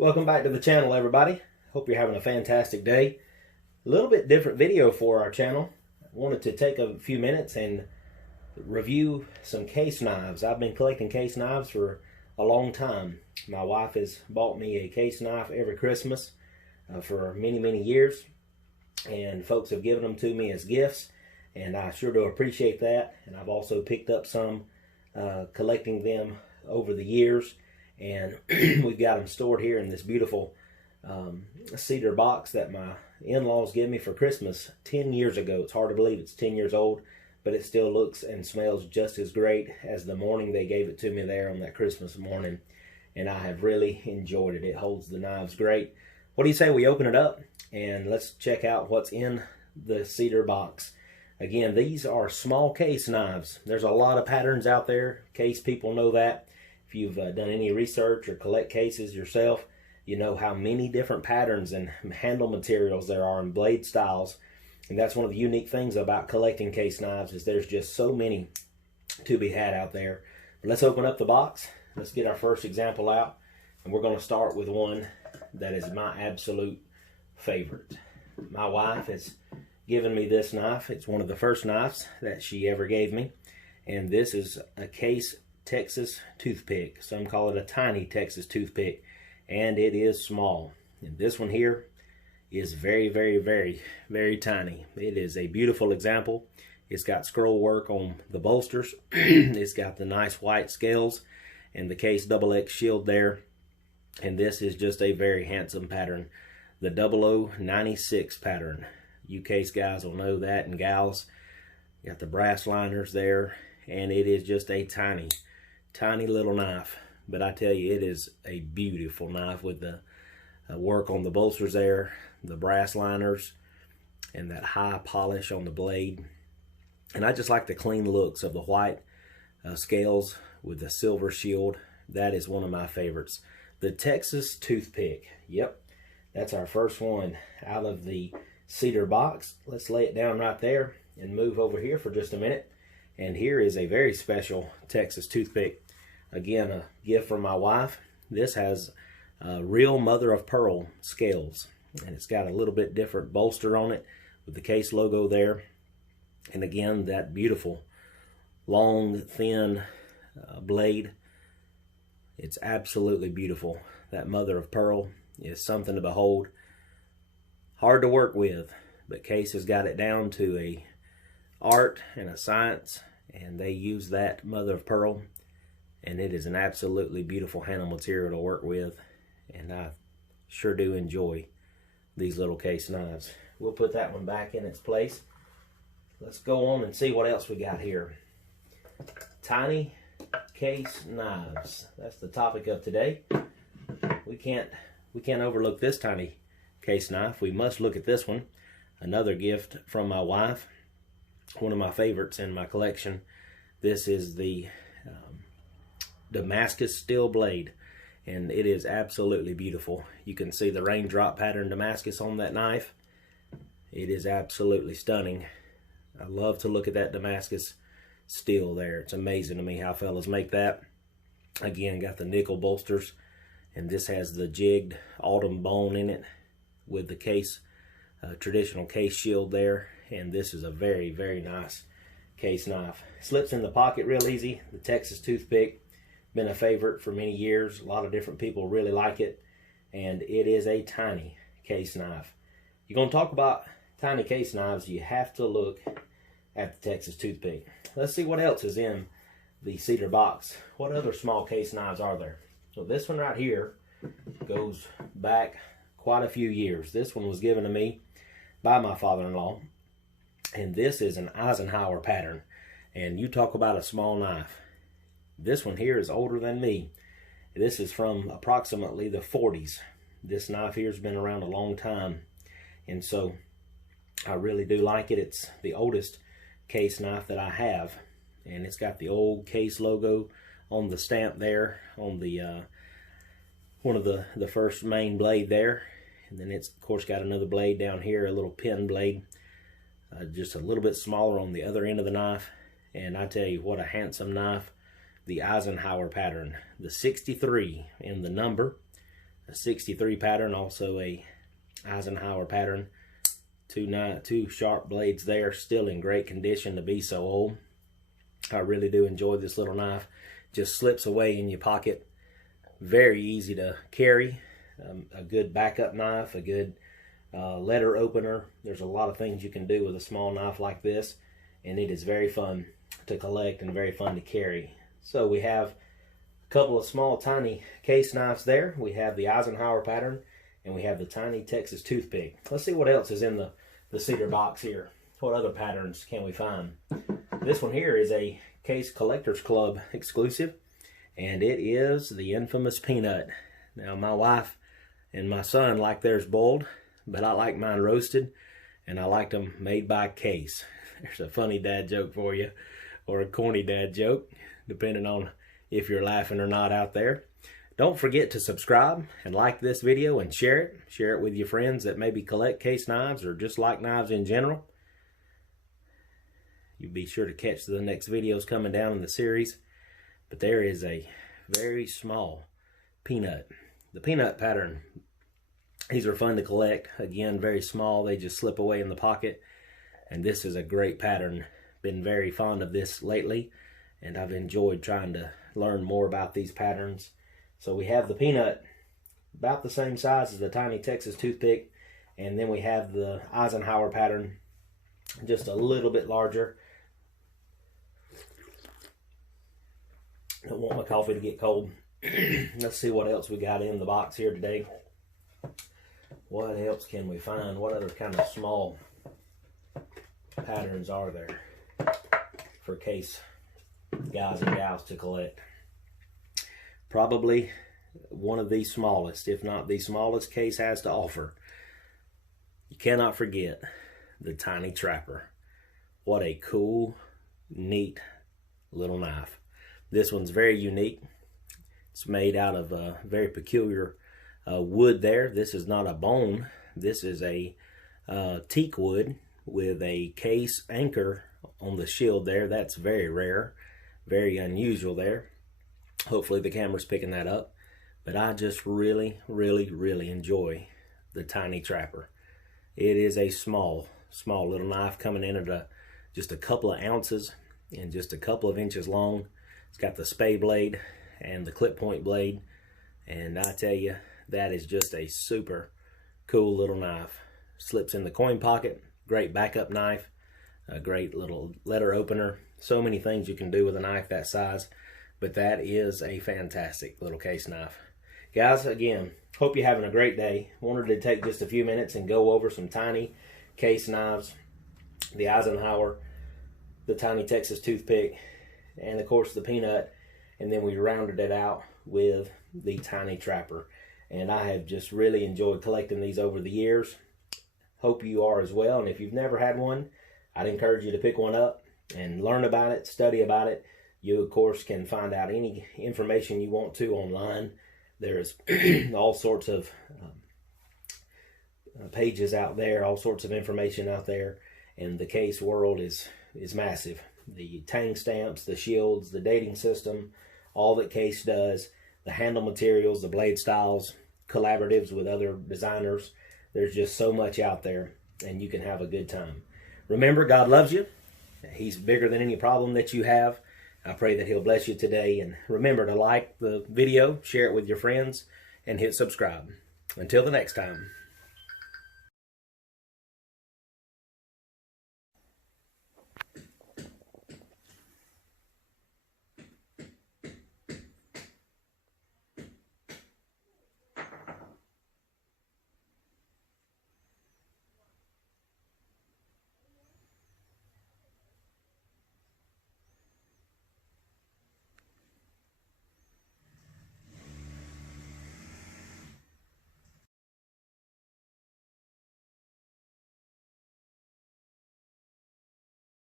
Welcome back to the channel, everybody. Hope you're having a fantastic day. A little bit different video for our channel. I wanted to take a few minutes and review some case knives. I've been collecting case knives for a long time. My wife has bought me a case knife every Christmas for many years, and folks have given them to me as gifts, and I sure do appreciate that. And I've also picked up some collecting them over the years, and we've got them stored here in this beautiful cedar box that my in-laws gave me for Christmas 10 years ago. It's hard to believe it's 10 years old, but it still looks and smells just as great as the morning they gave it to me there on that Christmas morning, and I have really enjoyed it. It holds the knives great. What do you say we open it up and let's check out what's in the cedar box? Again, these are small case knives. There's a lot of patterns out there. Case people know that. If you've done any research or collect cases yourself, you know how many different patterns and handle materials there are and blade styles. And that's one of the unique things about collecting case knives, is there's just so many to be had out there. But let's open up the box. Let's get our first example out. And we're going to start with one that is my absolute favorite. My wife has given me this knife. It's one of the first knives that she ever gave me. And this is a case Texas toothpick. Some call it a tiny Texas toothpick, and it is small. And this one here is very tiny. It is a beautiful example. It's got scroll work on the bolsters. It's got the nice white scales and the case XX shield there. And this is just a very handsome pattern. The 0096 pattern. You case guys will know that, and gals. Got the brass liners there, and it is just a tiny little knife. But I tell you, it is a beautiful knife with the work on the bolsters there, the brass liners, and that high polish on the blade. And I just like the clean looks of the white scales with the silver shield. That is one of my favorites. The Texas toothpick. Yep, that's our first one out of the cedar box. Let's lay it down right there and move over here for just a minute. And here is a very special Texas toothpick. Again, a gift from my wife. This has real mother of pearl scales, and it's got a little bit different bolster on it with the case logo there. And again, that beautiful long thin blade. It's absolutely beautiful. That mother of pearl is something to behold. Hard to work with, but Case has got it down to a art and a science, and they use that mother of pearl, and it is an absolutely beautiful handle material to work with, and I sure do enjoy these little case knives. We'll put that one back in its place. Let's go on and see what else we got here. Tiny case knives. That's the topic of today. We can't overlook this tiny case knife. We must look at this one. Another gift from my wife. One of my favorites in my collection. This is the Damascus steel blade, and it is absolutely beautiful. You can see the raindrop pattern Damascus on that knife. It is absolutely stunning. I love to look at that Damascus steel there. It's amazing to me how fellas make that. Again, got the nickel bolsters, and this has the jigged autumn bone in it with the case, traditional case shield there. And this is a very nice case knife. Slips in the pocket real easy. The Texas toothpick, been a favorite for many years. A lot of different people really like it, and it is a tiny case knife. You're going to talk about tiny case knives, you have to look at the Texas toothpick. Let's see what else is in the cedar box. What other small case knives are there? So this one right here goes back quite a few years. This one was given to me by my father-in-law, and this is an Eisenhower pattern. And you talk about a small knife. This one here is older than me. This is from approximately the 40s. This knife here has been around a long time, and so I really do like it. It's the oldest case knife that I have, and it's got the old case logo on the stamp there, on the one of the first main blade there. And then it's of course got another blade down here, a little pin blade, just a little bit smaller on the other end of the knife. And I tell you, what a handsome knife. The Eisenhower pattern, the 63 in the number. a 63 pattern, also a Eisenhower pattern. Two sharp blades there, still in great condition to be so old. I really do enjoy this little knife. Just slips away in your pocket. Very easy to carry. A good backup knife, a good letter opener. There's a lot of things you can do with a small knife like this, and it is very fun to collect and very fun to carry. So we have a couple of small tiny case knives there. We have the Eisenhower pattern, and we have the tiny Texas Toothpick. Let's see what else is in the cedar box here. What other patterns can we find? This one here is a Case Collectors Club exclusive, and it is the infamous Peanut. Now, my wife and my son like theirs boiled, but I like mine roasted, and I like them made by Case. There's a funny dad joke for you, or a corny dad joke, depending on if you're laughing or not out there. Don't forget to subscribe and like this video and share it. Share it with your friends that maybe collect case knives or just like knives in general. You be sure to catch the next videos coming down in the series. But there is a very small Peanut. The Peanut pattern. These are fun to collect. Again, very small. They just slip away in the pocket. And this is a great pattern. Been very fond of this lately. And I've enjoyed trying to learn more about these patterns. So we have the Peanut, about the same size as the tiny Texas Toothpick. And then we have the Eisenhower pattern, just a little bit larger. Don't want my coffee to get cold. Let's see what else we got in the box here today. What else can we find? What other kind of small patterns are there for case guys and gals to collect? Probably one of the smallest, if not the smallest, Case has to offer. You cannot forget the Tiny Trapper. What a cool, neat little knife. This one's very unique. It's made out of a very peculiar wood there. This is not a bone. This is a teak wood with a Case anchor on the shield there. That's very rare, very unusual there. Hopefully the camera's picking that up. But I just really, really, really enjoy the Tiny Trapper. It is a small little knife coming in at just a couple of ounces and just a couple of inches long. It's got the spay blade and the clip point blade. And I tell you, that is just a super cool little knife. Slips in the coin pocket. Great backup knife. A great little letter opener. So many things you can do with a knife that size. But that is a fantastic little case knife. Guys, again, hope you're having a great day. Wanted to take just a few minutes and go over some tiny case knives. The Eisenhower, the tiny Texas Toothpick, and of course the Peanut. And then we rounded it out with the Tiny Trapper. And I have just really enjoyed collecting these over the years. Hope you are as well. And if you've never had one, I'd encourage you to pick one up and learn about it, study about it. You, of course, can find out any information you want to online. There's all sorts of pages out there, all sorts of information out there. And the case world is massive. The tang stamps, the shields, the dating system, all that Case does, the handle materials, the blade styles, collaboratives with other designers. There's just so much out there, and you can have a good time. Remember, God loves you. He's bigger than any problem that you have. I pray that He'll bless you today. And remember to like the video, share it with your friends, and hit subscribe. Until the next time.